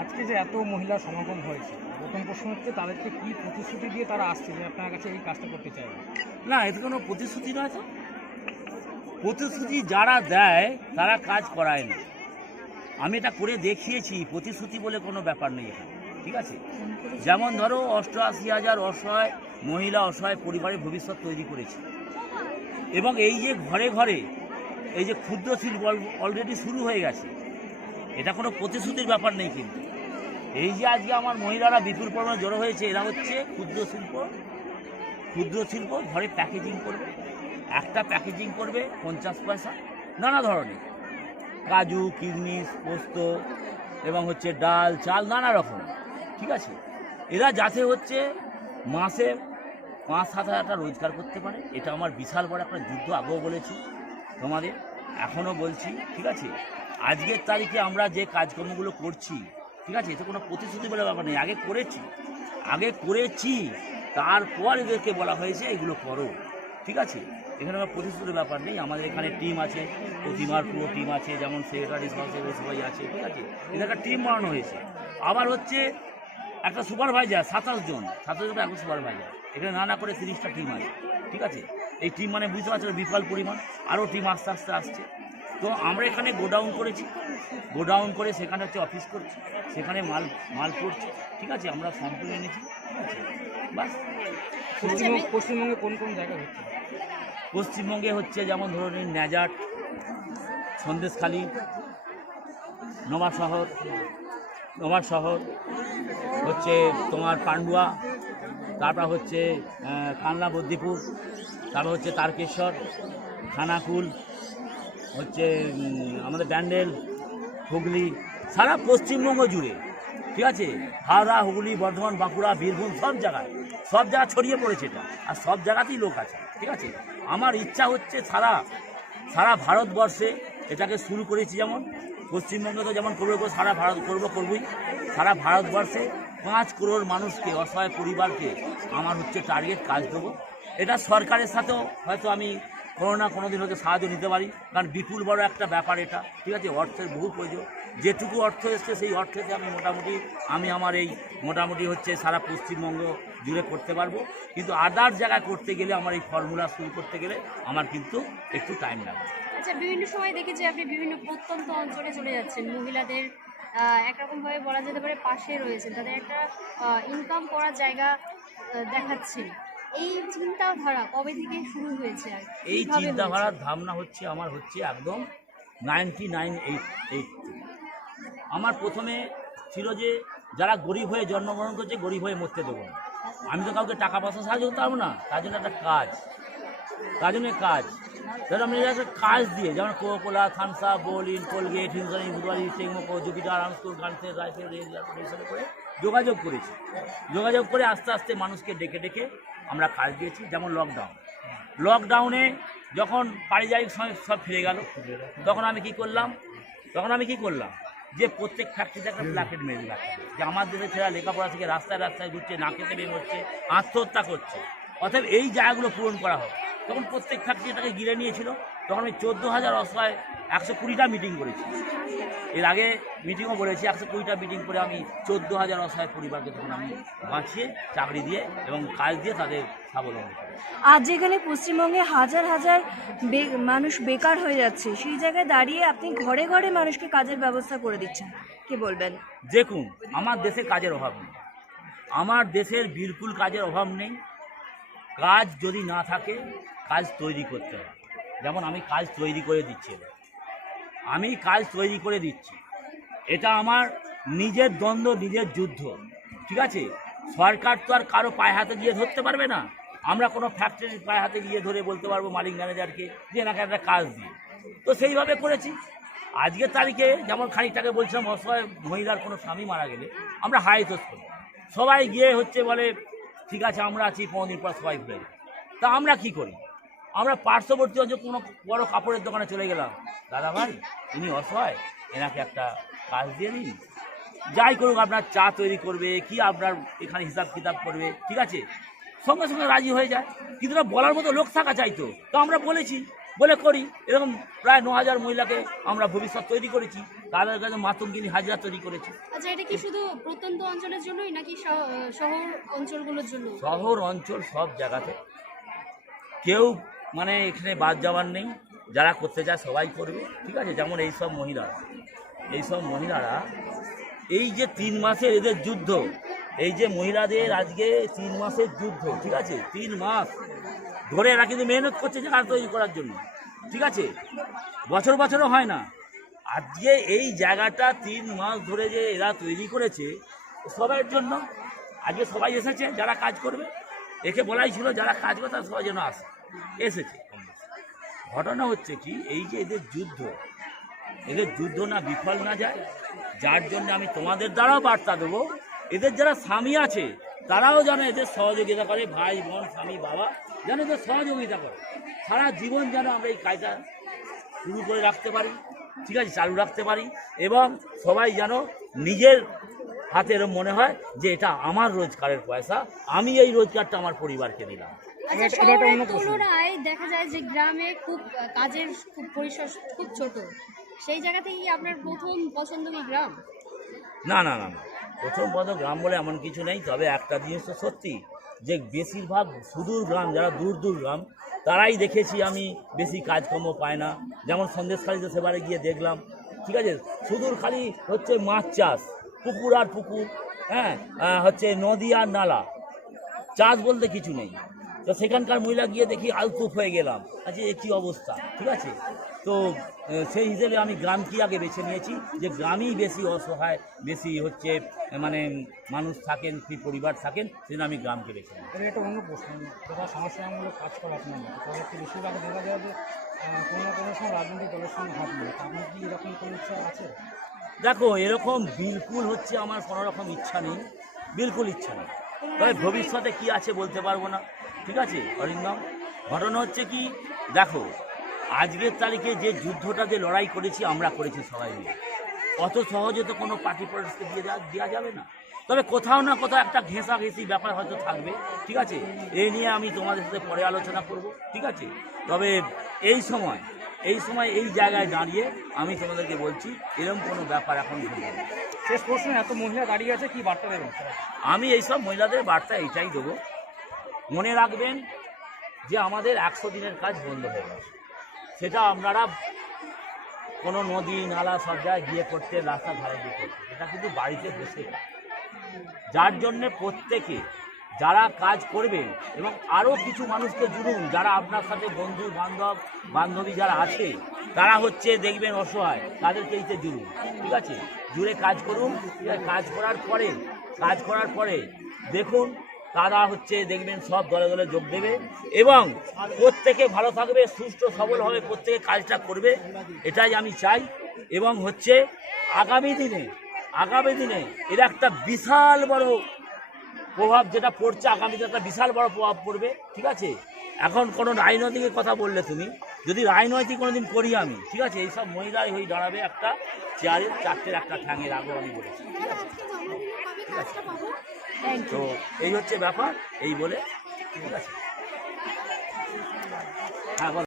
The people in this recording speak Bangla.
আজকে যে এত মহিলা সমাগম হয়েছে, প্রথম প্রশ্ন হচ্ছে তাদেরকে কি প্রতিশ্রুতি দিয়ে তারা আসছে যে আপনার কাছে এই কাজটা করতে চাইবে? না, এতে কোনো প্রতিশ্রুতি নয় তো। প্রতিশ্রুতি যারা দেয় তারা কাজ করায় না। আমি এটা করে দেখিয়েছি, প্রতিশ্রুতি বলে কোনো ব্যাপার নেই এখানে, ঠিক আছে। যেমন ধরো 88,000 অসহায় মহিলা, অসহায় পরিবারের ভবিষ্যৎ তৈরি করেছি, এবং এই যে ঘরে ঘরে এই যে ক্ষুদ্র শিল্প অলরেডি শুরু হয়ে গেছে, এটা কোনো প্রতিশ্রুতির ব্যাপার নেই। কিন্তু এই যে আজকে আমার মহিলারা বিপুল পরিমাণে জড়ো হয়েছে, এরা হচ্ছে ক্ষুদ্র শিল্প ঘরে প্যাকেজিং করবে। একটা প্যাকেজিং করবে 50 পয়সা, নানা ধরনের কাজু, কিশমিশ, পোস্ত এবং হচ্ছে ডাল, চাল, নানা রকম, ঠিক আছে। এরা যাতে হচ্ছে মাসে 5-7 হাজার টাকা রোজগার করতে পারে। এটা আমার বিশাল বড় একটা যুদ্ধ, আগেও বলেছি তোমাদের, এখনও বলছি, ঠিক আছে। আজকের তারিখে আমরা যে কাজকর্মগুলো করছি, ঠিক আছে, এতে কোনো প্রতিশ্রুতি বলে ব্যাপার নেই। আগে করেছি, তারপর এদেরকে বলা হয়েছে এগুলো করো, ঠিক আছে। এখানে আমার প্রতিশ্রুতির ব্যাপার নেই। আমাদের এখানে টিম আছে, প্রতিমার পুরো টিম আছে, যেমন সেক্রেটারি সবাই আছে, ঠিক আছে। এদের একটা টিম বানানো হয়েছে। আবার হচ্ছে একটা সুপারভাইজার, 27 জন একটা সুপারভাইজার, এখানে নানা করে 30টা টিম আছে, ঠিক আছে। এই টিম মানে বুঝতে পারছো বিপুল পরিমাণ, আরও টিম আস্তে আস্তে আসছে। তো আমরা এখানে গোডাউন করেছি, গোডাউন করে সেখানে হচ্ছে অফিস করছি, সেখানে মাল পড়ছে, ঠিক আছে। আমরা সম্পূর্ণ এনেছি, ঠিক আছে, বাস। পশ্চিমবঙ্গে কোন কোন জায়গায় হচ্ছে? পশ্চিমবঙ্গে হচ্ছে যেমন ধরুন ন্যাজাট, সন্দেশখালী, নওয়ার শহর হচ্ছে তোমার পান্ডুয়া, তারপর হচ্ছে কানলা বদ্দিপুর, তারপর হচ্ছে তারকেশ্বর, খানাকুল, হচ্ছে আমাদের ব্যান্ডেল, হুগলি, সারা পশ্চিমবঙ্গ জুড়ে, ঠিক আছে। হাওড়া, হুগলি, বর্ধমান, বাঁকুড়া, বীরভূম, সব জায়গায় ছড়িয়ে পড়েছে এটা, আর সব জায়গাতেই লোক আছে, ঠিক আছে। আমার ইচ্ছা হচ্ছে সারা ভারতবর্ষে এটাকে শুরু করেছি। যেমন পশ্চিমবঙ্গে তো যেমন করবো, সারা ভারত করবই। সারা ভারতবর্ষে 5 করোড় মানুষকে, অসহায় পরিবারকে আমার হচ্ছে টার্গেট কাজ দেবো। এটা সরকারের সাথেও হয়তো আমি কোনো দিন হয়তো সাহায্য নিতে পারি, কারণ বিপুল বড় একটা ব্যাপার এটা, ঠিক আছে। অর্থের বহু প্রয়োজন, যেটুকু অর্থ এসছে সেই অর্থেতে আমি মোটামুটি হচ্ছে সারা পশ্চিমবঙ্গ জুড়ে করতে পারবো। কিন্তু আদার জায়গায় করতে গেলে, আমার এই ফর্মুলা শুরু করতে গেলে আমার কিন্তু একটু টাইম লাগবে। আচ্ছা, বিভিন্ন সময় দেখেছি আপনি বিভিন্ন প্রত্যন্ত অঞ্চলে চলে যাচ্ছেন, মহিলাদের একরকমভাবে বলা যেতে পারে পাশে রয়েছেন, তাদের একটা ইনকাম করার জায়গা দেখাচ্ছেন। এই চিন্তাধারা কবে থেকে শুরু হয়েছে? এই চিন্তাধারার ভাবনা হচ্ছে আমার হচ্ছে একদম 1998 আমার প্রথমে ছিল যে যারা গরিব হয়ে জন্মগ্রহণ করছে, গরিব হয়ে মরতে দেবো না। আমি তো কাউকে টাকা পয়সা সাহায্য করতে পারবো না, তার জন্য একটা কাজ, ধরো আমি একটা কাজ দিয়ে, যেমন কোকোলা, থামসা, বোলিন, কোলগেট, হিমসানি, বুধবারি, টেকমোকো, জুপিটার, আমস্কুল, গানসের, রাইফেল, করে যোগাযোগ করে আস্তে আস্তে মানুষকে ডেকে আমরা কাজ দিয়েছি। যেমন লকডাউনে যখন পারিবারিক সব ফিরে গেল, তখন আমি কি করলাম যে প্রত্যেক ফ্যাক্টরিতে একটা প্ল্যাকেট মেরে দিলাম যে আমার দেশের ছেলেরা লেখাপড়া থেকে রাস্তায় ঘুরছে, না খেতে বের হচ্ছে, আত্মহত্যা করছে, অতএব এই জায়গাগুলো পূরণ করা হবে। তখন প্রত্যেক ফ্যাক্টরিটাকে ঘিরে নিয়েছিল। তখন আমি 14,000 অসহায় 120টা মিটিং করেছি। এর আগে মিটিংও বলেছি, 120টা মিটিং করে আমি 14,000 অসহায় পরিবারকে তখন আমি বাঁচিয়ে চাকরি দিয়ে এবং কাজ দিয়ে তাদের স্বাবলম্বী করি। আজ যেখানে পশ্চিমবঙ্গে হাজার হাজার মানুষ বেকার হয়ে যাচ্ছে, সেই জায়গায় দাঁড়িয়ে আপনি ঘরে ঘরে মানুষকে কাজের ব্যবস্থা করে দিচ্ছেন, কি বলবেন? দেখুন, আমার দেশে কাজের অভাব নেই, আমার দেশের বিলকুল কাজের অভাব নেই। কাজ যদি না থাকে, কাজ তৈরি করতে হবে। যেমন আমি কাজ তৈরি করে দিচ্ছি, এটা আমার নিজের দ্বন্দ্ব, নিজের যুদ্ধ, ঠিক আছে। সরকার তো আর কারো পায়ে হাতে গিয়ে ধরতে পারবে না। আমরা কোনো ফ্যাক্টরির পায়ে হাতে গিয়ে ধরে বলতে পারবো মালিক ম্যানেজারকে যে এনাকে একটা কাজ দিই, তো সেইভাবে করেছি। আজকের তারিখে যেমন খানিকটাকে বলছিলাম, অসহায় মহিলার কোনো স্বামী মারা গেলে আমরা হাইতোষ করি, সবাই গিয়ে হচ্ছে বলে ঠিক আছে আমরা আছি, 15 দিন পর সবাই ভুলে যায়। তা আমরা কি করি, আমরা পার্শ্ববর্তী অঞ্চল কোনো বড় কাপড়ের দোকানে চলে গেলাম, দাদা ভাই ইনি অসহায়, এনাকে একটা কাজ দিয়ে দিন, যাই করুক, আপনার চা তৈরি করবে কি আপনার এখানে হিসাব কিতাব করবে, ঠিক আছে, সঙ্গে সঙ্গে রাজি হয়ে যায়। কিন্তু বলার মতো লোক থাকা চাইতো, তো আমরা বলেছি, বলে করি। এরকম প্রায় 9,000 মহিলাকে আমরা ভবিষ্যৎ তৈরি করেছি। তাদের কাছে মাতঙ্গিনী হাজরা তৈরি করেছে। আচ্ছা, এটা কি শুধু প্রত্যন্ত অঞ্চলের জন্যই নাকি শহর অঞ্চলগুলোর জন্য? শহর অঞ্চল সব জায়গাতে, কেউ মানে এখানে বাদ যাওয়ার নেই, যারা করতে চায় সবাই করবে, ঠিক আছে। যেমন এইসব মহিলারা এই যে 3 মাসের এদের যুদ্ধ, এই যে মহিলাদের আজকে 3 মাসের যুদ্ধ, ঠিক আছে, 3 মাস ধরে এরা কিন্তু মেহনত করছে জায়গা তৈরি করার জন্য, ঠিক আছে, বছরও হয় না। আজকে এই জায়গাটা 3 মাস ধরে যে এরা তৈরি করেছে সবার জন্য। আজকে সবাই এসেছে যারা কাজ করবে, একে বলাই ছিল যারা কাজ করে তারা সবাই যেন এসেছে। ঘটনা হচ্ছে কি, এই যে এদের যুদ্ধ না বিফল না যায়, যার জন্য আমি তোমাদের দ্বারাও বার্তা দেবো, এদের যারা স্বামী আছে তারাও যেন এদের সহযোগিতা করে, ভাই বোন স্বামী বাবা যেন এদের সহযোগিতা করে, সারা জীবন যেন আমরা এই কাজটা শুরু করে রাখতে পারি, ঠিক আছে, চালু রাখতে পারি, এবং সবাই যেন নিজের হাতে এরকম মনে হয় যে এটা আমার রোজগারের পয়সা, আমি এই রোজগারটা আমার পরিবারকে দিলাম। আচ্ছা, শহরের তুলনায় দেখা যায় যে গ্রামে খুব কাজের পরিসর খুব ছোট, সেই জায়গা থেকে কি আপনার প্রথম পছন্দ কি গ্রাম? না, প্রথম পদ গ্রাম বলে এমন কিছু নেই, তবে একটা জিনিস তো সত্যি যে বেশিরভাগ সুদূর গ্রাম, যারা দূর গ্রাম, তারাই দেখেছি আমি বেশি কাজকর্ম পায় না। যেমন সন্দেশখালিতে সেবারে গিয়ে দেখলাম, ঠিক আছে, সুদূর খালি হচ্ছে মাছ চাষ, পুকুর আর পুকুর, হ্যাঁ, হচ্ছে নদী আর নালা, চাষ বলতে কিছু নেই। তো সেখানকার মহিলা গিয়ে দেখি আলকুপ হয়ে গেলাম, আচ্ছা এ কী অবস্থা, ঠিক আছে। তো সেই হিসেবে আমি গ্রামকে আগে বেছে নিয়েছি, যে গ্রামেই বেশি অসহায়, বেশি হচ্ছে মানে মানুষ থাকেন, কি পরিবার থাকেন, সেজন্য আমি গ্রামকে বেছে নিই। এটা অন্য প্রশ্ন, যারা সমস্যামূলক কাজ করে আপনার মতো, তাদেরকে বেশিরভাগ দেখা যায় যে কোনো না কোনো সময় রাজনৈতিক দলের সঙ্গে হাত মিলে, আপনি কি এরকম কোনো ইচ্ছা আছে? দেখো, এরকম বিলকুল হচ্ছে আমার কোনো রকম ইচ্ছা নেই, বিলকুল ইচ্ছা নেই, তবে ভবিষ্যতে কি আছে বলতে পারবো না, ঠিক আছে অরিন্দম। ঘটনা হচ্ছে কি, দেখো আজকের তারিখে যে যুদ্ধটা যে লড়াই করেছি আমরা করেছি সবাই মিলে, অত সহজে তো কোনো পার্টি পলিটিক্সকে দেওয়া যাবে না, তবে কোথাও না কোথাও একটা ঘেঁষাঘেঁষি ব্যাপার হয়তো থাকবে, ঠিক আছে, এই নিয়ে আমি তোমাদের সাথে পরে আলোচনা করব, ঠিক আছে। তবে এই সময় এই জায়গায় দাঁড়িয়ে আমি তোমাদেরকে বলছি এরকম কোনো ব্যাপার এখন ঘটবে না। শেষ প্রশ্ন, এত মহিলা দাঁড়িয়ে আছে, কি বার্তা দেবেন? আমি এইসব মহিলাদের বার্তা এইটাই দেবো, মনে রাখবেন যে আমাদের 100 দিনের কাজ বন্ধ হয়ে গেছে, সেটা আপনারা কোনো নদী নালা সব জায়গায় গিয়ে করতে, রাস্তা ধারে গিয়ে করতে, এটা কিন্তু বাড়িতে বসে, যার জন্যে প্রত্যেকে যারা কাজ করবেন এবং আরও কিছু মানুষকে জুড়ুন, যারা আপনার সাথে বন্ধু বান্ধবী যারা আছে, তারা হচ্ছে দেখবেন অসহায়, তাদেরকে এইতে জুড়ুন, ঠিক আছে, জুড়ে কাজ করুন। কাজ করার পরে দেখুন তারা হচ্ছে দেখবেন সব দলে দলে যোগ দেবে, এবং প্রত্যেকে ভালো থাকবে, সুস্থ সবল হবে, প্রত্যেকে কাজটা করবে, এটাই আমি চাই। এবং হচ্ছে আগামী দিনে এর একটা বিশাল বড় প্রভাব যেটা পড়ছে, আগামীতে একটা বিশাল বড় প্রভাব পড়বে, ঠিক আছে। এখন কোনো রাজনৈতিকের কথা বললে তুমি, যদি রাজনৈতিক কোনোদিন করি আমি, ঠিক আছে, এইসব মহিলাই হয়ে দাঁড়াবে একটা চেয়ারের 4টের একটা ঠ্যাঙের আগেও আমি বলেছি, ঠিক আছে। তো এই হচ্ছে ব্যাপার, এই বলে, ঠিক আছে, হ্যাঁ বলো।